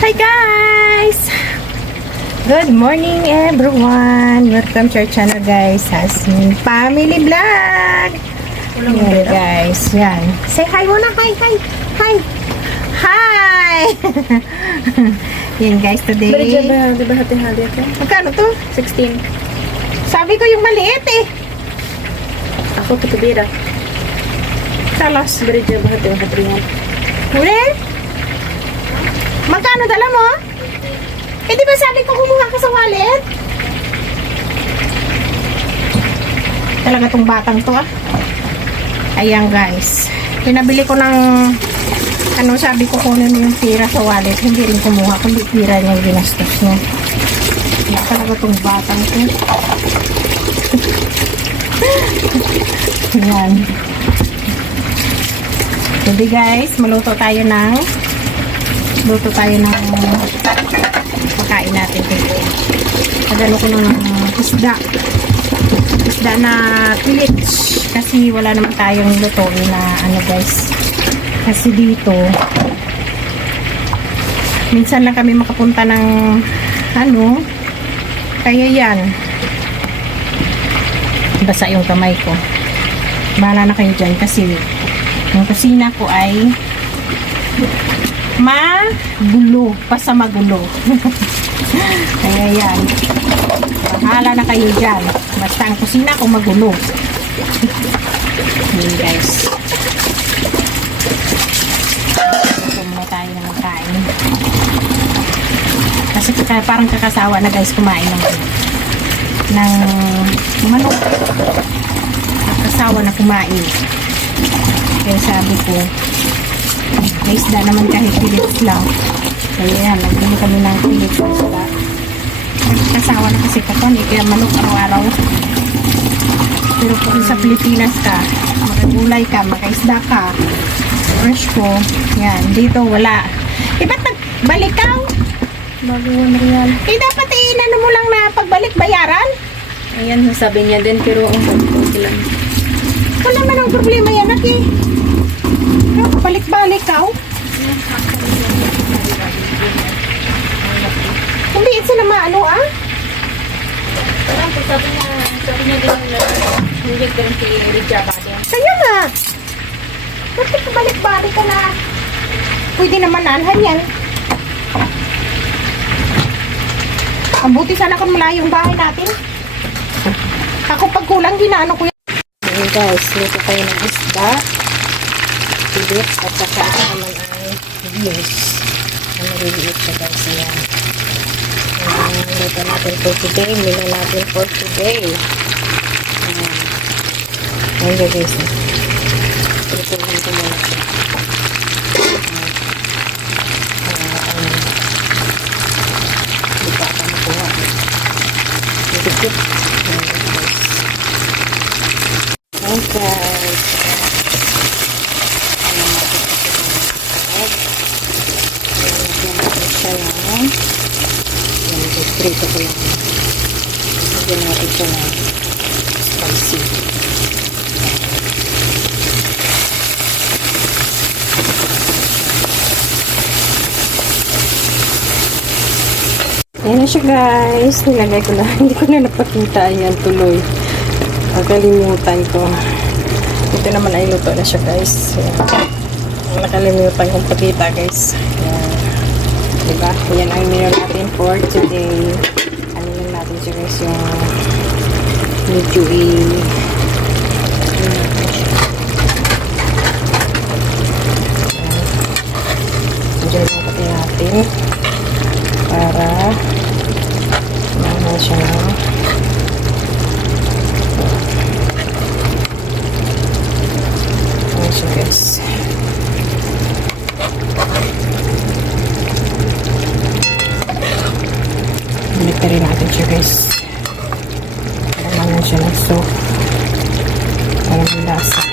Hi guys! Good morning everyone! Welcome to our channel guys, Hasmin Family Vlog! Yan guys, yan. Say hi muna, hi! Hi! Yan guys, today... Di ba hati-hati ako? Magkano to? 16. Sabi ko yung maliit eh. Ako tutubira. Talos. Beri ba hati-hati yan? Huli? Magkano dala mo? Eh di ba sabi ko kumuha ka sa wallet? Talaga tong batang to ah. Ayan guys. Pinabili ko ng ano, sabi ko kunin mo yung pira sa wallet. Hindi rin kumuha kundi pira niya yung ginastos niya. Ayan talaga tong batang to. Ayan. Jadi guys, luto tayo ng pagkain natin today. Nagano ko ng isda na pilits kasi wala naman tayong lutuin na ano guys, kasi dito minsan lang kami makapunta ng ano, kaya yan basa yung kamay ko. Bahala na kayo dyan kasi yung kusina ko ay magulo, basta magulo. Kaya yan, bahala na kayo dyan, basta ang kusina ko magulo. Yan guys, ito muna tayo na magkain kasi parang kakasawa na guys kumain ng manok. Kakasawa na kumain, kaya sabi ko may isda naman kahit pilits lang. Kaya yan, nagbili kami ng pilits na isda. Kasawa na kasi kapon eh, kaya manok araw-araw. Pero kung sa Pilipinas ka, makagulay ka, makaisda ka, fresh ko, yan, dito wala. Eh ba't nagbalik ka? Baguhan real. Eh dapat inano mo lang na pagbalik bayaran? Ayan, sabi niya din, pero ang okay lang. Wala naman ang problema yan, Aki. Balik-balik ka, oh. Hindi sila maano, ah? Sabi niya din, hindi ko rin si Richa ba din. Kaya nga. Bakit balik-balik ka na? Pwede naman naanhan yan. Ang buti sana kung malayo yung bahay natin. Ako pag kulang, ginaano ko yan. Okay guys, luto tayo ng isda. Pilits at saka ito naman ay beans. Ang naliliit siya guys. Ayan. Ang luto natin for today. Mila natin for today. Ayan. Ayan guys. Pilitin ko muna siya. Hindi pa ako makuha. Dikit. Ayan guys. Prito ko lang. Lagyan natin siya na spicy. Ayan na siya guys. Nilagay ko na. Hindi ko na napakita. Ayan tuloy. Pagkalimutan ko. Ito naman ay luto na siya guys. Ayan. Nakalimutan kong pakita guys. Ayan. Diba? Yan ang menu natin for today. Ano yun natin siya guys, yung medyo enjoy lang pati natin para mahal siya na ayan siya guys. Balik rin natin siya guys. Kailangan siya ng soap para may lasa.